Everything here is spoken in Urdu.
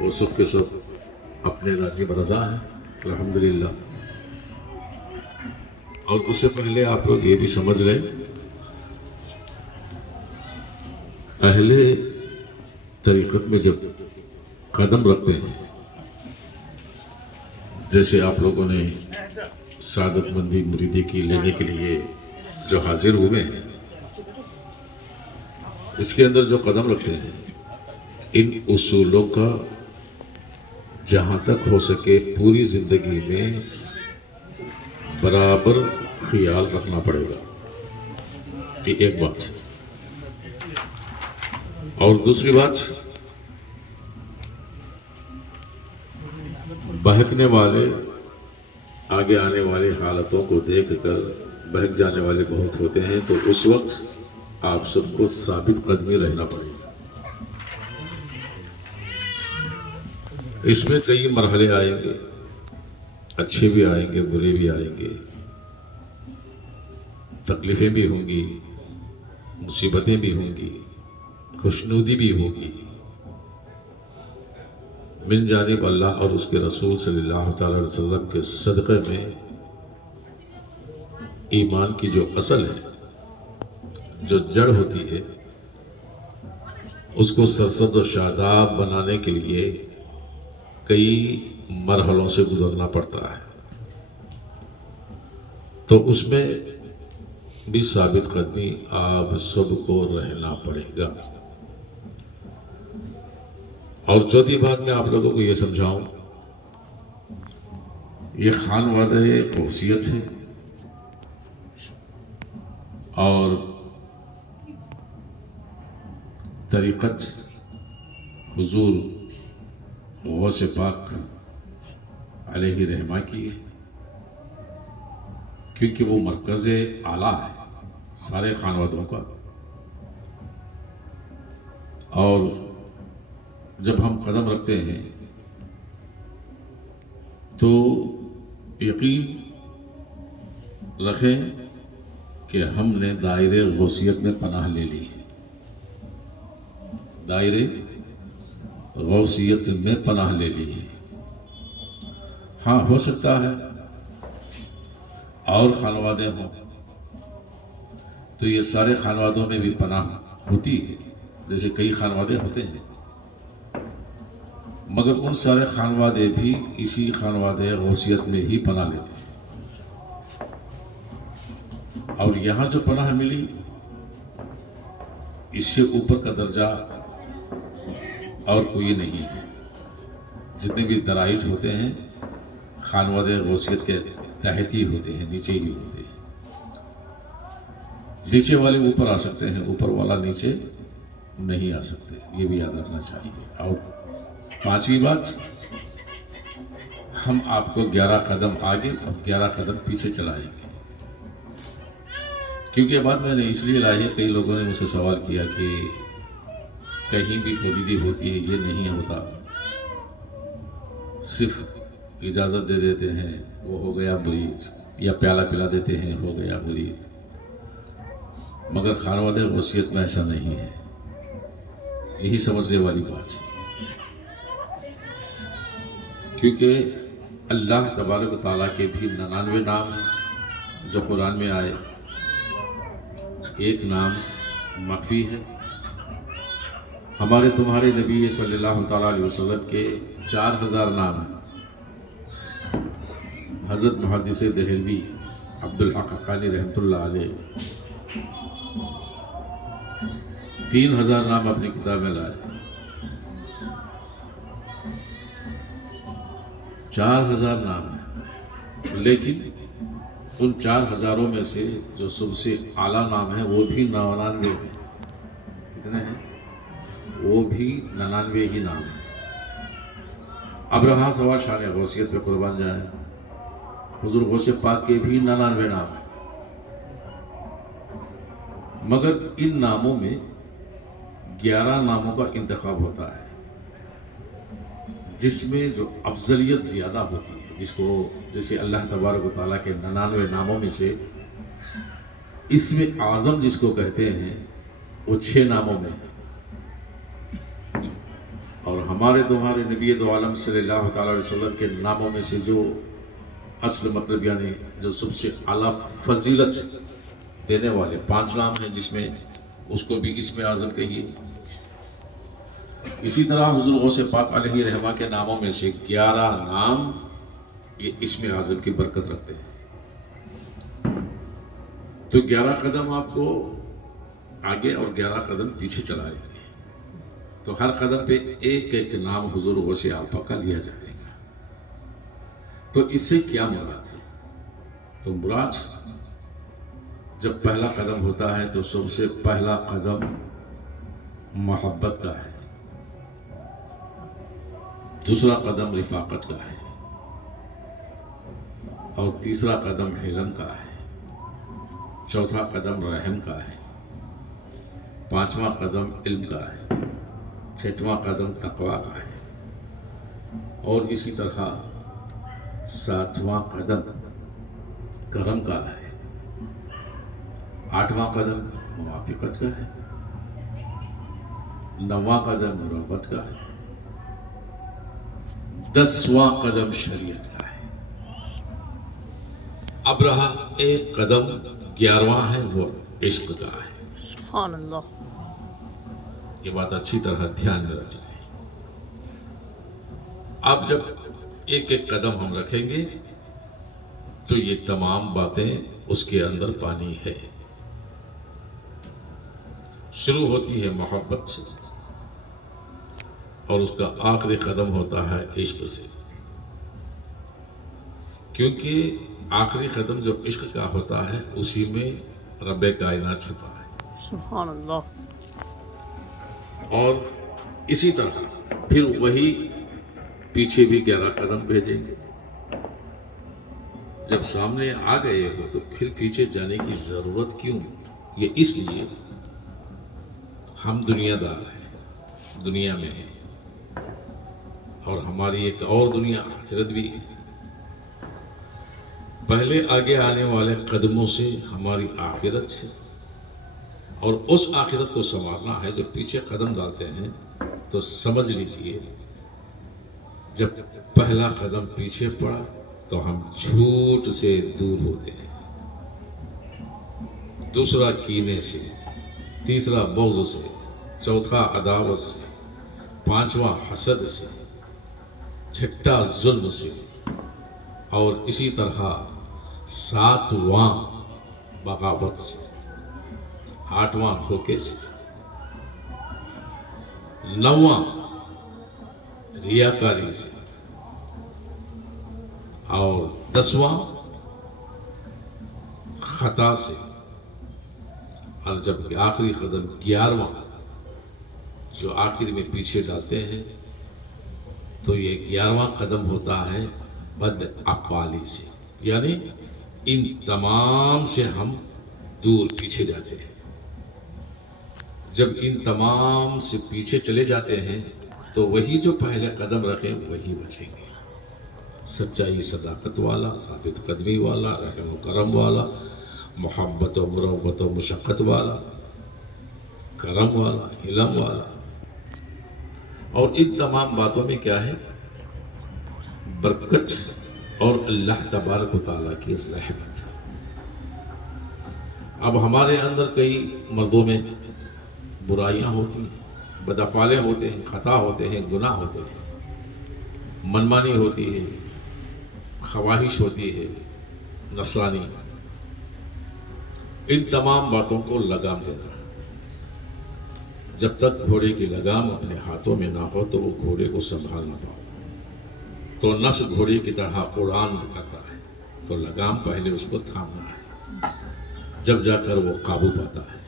وہ سب کے سب اپنے راضی برضا ہیں الحمدللہ۔ اور اس سے پہلے آپ لوگ یہ بھی سمجھ لیں، اہل طریقت میں جب قدم رکھتے ہیں، جیسے آپ لوگوں نے سعادت مندی مریدی کی لینے کے لیے جو حاضر ہوئے ہیں، اس کے اندر جو قدم رکھتے ہیں، ان اصولوں کا جہاں تک ہو سکے پوری زندگی میں برابر خیال رکھنا پڑے گا، یہ ایک بات۔ اور دوسری بات، بہکنے والے، آگے آنے والی حالتوں کو دیکھ کر بہک جانے والے بہت ہوتے ہیں، تو اس وقت آپ سب کو ثابت قدمی رہنا پڑے گا۔ اس میں کئی مرحلے آئیں گے، اچھے بھی آئیں گے، برے بھی آئیں گے، تکلیفیں بھی ہوں گی، مصیبتیں بھی ہوں گی، خوشنودی بھی ہوگی، من جانب اللہ اور اس کے رسول صلی اللہ تعالی علیہ وسلم کے صدقے میں ایمان کی جو اصل ہے، جو جڑ ہوتی ہے، اس کو سرسبز و شاداب بنانے کے لیے کئی مرحلوں سے گزرنا پڑتا ہے، تو اس میں بھی ثابت قدمی آپ سب کو رہنا پڑے گا۔ اور چوتھی بات میں آپ لوگوں کو یہ سمجھاؤں، یہ خانوادہ غوثیت ہے، اور طریقت حضور غوث پاک علیہ رحمہ کی ہے، کیونکہ وہ مرکز اعلیٰ ہے سارے خانوادوں کا۔ اور جب ہم قدم رکھتے ہیں تو یقین رکھیں کہ ہم نے دائرے غوثیت میں پناہ لے لی ہے، دائرے غوثیت میں پناہ لے لی ہے۔ ہاں، ہو سکتا ہے اور خانوادے ہوں تو یہ سارے خانوادوں میں بھی پناہ ہوتی ہے، جیسے کئی خانوادے ہوتے ہیں، مگر ان سارے خانوادے بھی اسی خانوادے غوثیت میں ہی پناہ لیتے ہیں۔ اور یہاں جو پناہ ملی، اس سے اوپر کا درجہ اور کوئی نہیں ہے۔ جتنے بھی درائج ہوتے ہیں خانوادے غوثیت کے تحت ہی ہوتے ہیں، نیچے ہی ہوتے ہیں۔ نیچے والے اوپر آ سکتے ہیں، اوپر والا نیچے نہیں آ سکتے، یہ بھی یاد رکھنا چاہیے۔ اور پانچویں بات، ہم آپ کو 11 قدم آگے اور 11 قدم پیچھے چلائیں گے، کیونکہ یہ بات میں نے اس لیے لائی ہے، کئی لوگوں نے مجھ سے سوال کیا کہ کہیں بھی مریدی ہوتی ہے، یہ نہیں ہوتا، صرف اجازت دے دیتے ہیں وہ ہو گیا مرید، یا پیالہ پلا دیتے ہیں ہو گیا مرید، مگر خانوادہ غوثیت میں ایسا نہیں ہے۔ یہی سمجھنے والی بات ہے، کیونکہ اللہ تبارک و تعالیٰ کے بھی 99 نام جو قرآن میں آئے، ایک نام مخفی ہے۔ ہمارے تمہارے نبی صلی اللہ تعالیٰ علیہ وسلم کے 4000 نام ہیں۔ حضرت محدث دہلوی عبدالحق حقانی رحمۃ اللہ علیہ 3000 نام اپنی کتاب میں لائے، 4000 نام ہیں، لیکن ان 4000 میں سے جو سب سے اعلیٰ نام ہے وہ بھی 99 ہیں۔ کتنے ہیں؟ وہ بھی 99 ہی نام ہیں۔ اب رہا سوال شان غوثیت پہ قربان جائیں، حضور غوث پاک کے بھی 99 نام ہیں، مگر ان ناموں میں 11 ناموں کا انتخاب ہوتا ہے، جس میں جو افضلیت زیادہ ہوتی ہے، جس کو جیسے اللہ تبارک و تعالیٰ کے 99 ناموں میں سے اسم اعظم جس کو کہتے ہیں وہ 6 ناموں میں ہے، اور ہمارے تمہارے نبی دو عالم صلی اللہ تعالیٰ علیہ وسلم کے ناموں میں سے جو اصل مطلب یعنی جو سب سے اعلیٰ فضیلت دینے والے 5 نام ہیں، جس میں اس کو بھی اسم اعظم کہیے. اسی طرح حضور غوث پاک علیہ رحمہ کے ناموں میں سے 11 نام یہ اسم اعظم کی برکت رکھتے ہیں. تو 11 قدم آپ کو آگے اور 11 قدم پیچھے چلائے گے، تو ہر قدم پہ ایک ایک نام حضور غوث پاک کا لیا جائے گا. تو اس سے کیا مراد ہے؟ تو مراد جب پہلا قدم ہوتا ہے تو سب سے پہلا قدم محبت کا ہے، دوسرا قدم رفاقت کا ہے، اور تیسرا قدم حلم کا ہے، چوتھا قدم رحم کا ہے، 5واں قدم علم کا ہے، 6واں قدم تقوی کا ہے، اور اسی طرح 7واں قدم کرم کا ہے، 8واں قدم موافقت کا ہے، 9واں قدم رغبت کا ہے، 10واں قدم شریعت کا ہے. اب رہا ایک قدم 11واں ہے، وہ عشق کا ہے. سبحان اللہ. یہ بات اچھی طرح دھیان میں رکھیں. اب جب ایک ایک قدم ہم رکھیں گے تو یہ تمام باتیں اس کے اندر پانی ہے. شروع ہوتی ہے محبت سے اور اس کا آخری قدم ہوتا ہے عشق سے، کیونکہ آخری قدم جو عشق کا ہوتا ہے اسی میں رب کائنات چھپا ہے. سبحان اللہ. اور اسی طرح پھر وہی پیچھے بھی 11 قدم بھیجیں گے. جب سامنے آ گئے ہو تو پھر پیچھے جانے کی ضرورت کیوں؟ یہ اس لیے ہم دنیا دار ہیں، دنیا میں ہیں، اور ہماری ایک اور دنیا آخرت بھی ہے. پہلے آگے آنے والے قدموں سے ہماری آخرت ہے، اور اس آخرت کو سنوارنا ہے. جب پیچھے قدم ڈالتے ہیں تو سمجھ لیجئے جب پہلا قدم پیچھے پڑا تو ہم جھوٹ سے دور ہوتے ہیں، دوسرا کینے سے، تیسرا بغض سے، چوتھا عداوت سے، 5واں حسد سے، 6واں ظلم سے، اور اسی طرح 7واں بغاوت سے، 8واں دھوکے سے، 9واں ریاکاری سے، اور 10واں خطا سے، اور جب آخری قدم 11واں جو آخر میں پیچھے ڈالتے ہیں تو یہ 11واں قدم ہوتا ہے بد اقوالی سے، یعنی ان تمام سے ہم دور پیچھے جاتے ہیں. جب ان تمام سے پیچھے چلے جاتے ہیں تو وہی جو پہلے قدم رکھیں وہی بچیں گے. سچائی صداقت والا، ثابت قدمی والا، رحم و کرم والا، محبت و مروت و مشقت والا، کرم والا، علم والا. اور ان تمام باتوں میں کیا ہے؟ برکت اور اللہ تبارک و تعالیٰ کی رحمت. اب ہمارے اندر کئی مردوں میں برائیاں ہوتی ہیں، بدافعالیں ہوتے ہیں، خطا ہوتے ہیں، گناہ ہوتے ہیں، منمانی ہوتی ہے، خواہش ہوتی ہے، نفسانی. ان تمام باتوں کو لگام دینا. جب تک گھوڑے کی لگام اپنے ہاتھوں میں نہ ہو تو وہ گھوڑے کو سنبھال نہ پاؤ. تو نفس گھوڑے کی طرح اڑان کرتا ہے، تو لگام پہلے اس کو تھامنا ہے، جب جا کر وہ قابو پاتا ہے.